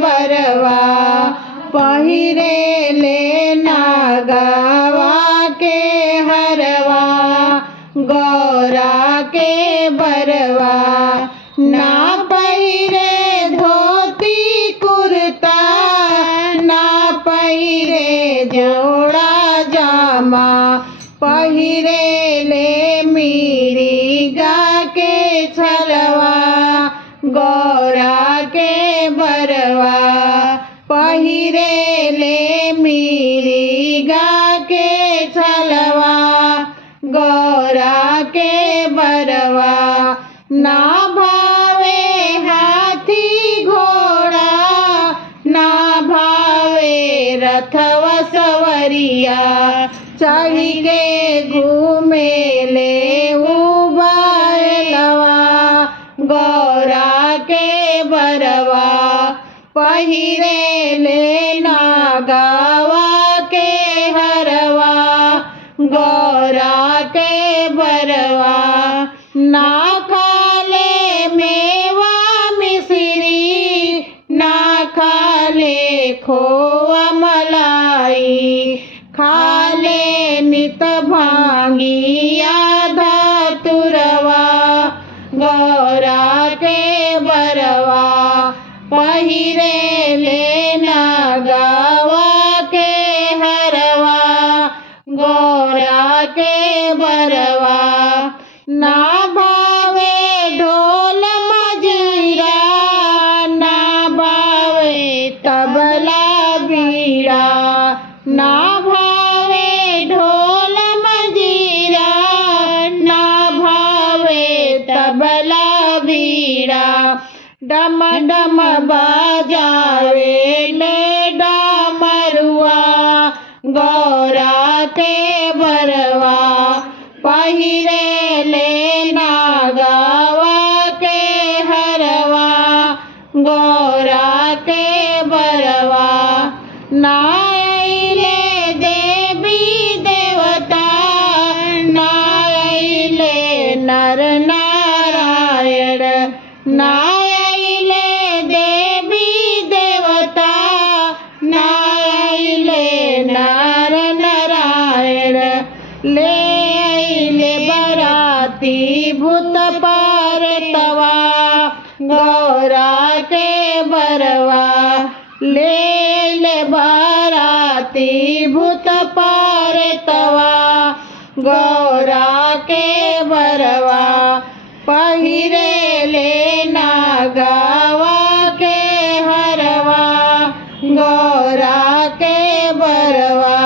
बरवा पहिरे ले नागवा के हरवा गौरा के बरवा ना पहिरे धोती कुर्ता ना पहिरे जोड़ा जामा पहिरे ले मिरिगा के छलवा गौरा के बरवा पहिरे ले मिरिगा के छलवा गौरा के बरवा ना भावे हाथी घोड़ा ना भावे रथवा सवरिया चढ़ी के घूमे ले उबालवा गौरा के बरवा पहिरे ले नागवा के हरवा गौरा के बरवा ना खाले मेवा मिश्री ना खाले खोवा मलाई खाले नित भांगिया धतुरवा गौरा के बरवा पहिरे ले नागवा के हरवा गौरा के बरवा ना भावे ढोल मजीरा ना भावे तबला बीड़ा ना भावे ढोल मजीरा ना भावे तबला बीड़ा डम डम बजावे ले डमरुआ गौरा के बरवा पहिरे ले नागवा के हरवा गौरा के बरवा ना अइले देवी देवता ना अइले नर नारायण ना अइले देवी देवता ना अइले नर नारायण ले अइले बराती भूत पारतवा गौरा के बरवा ले बराती भूत पारतवा गौरा के बरवा पहिरे ले नागवा के हरवा गौरा के बरवा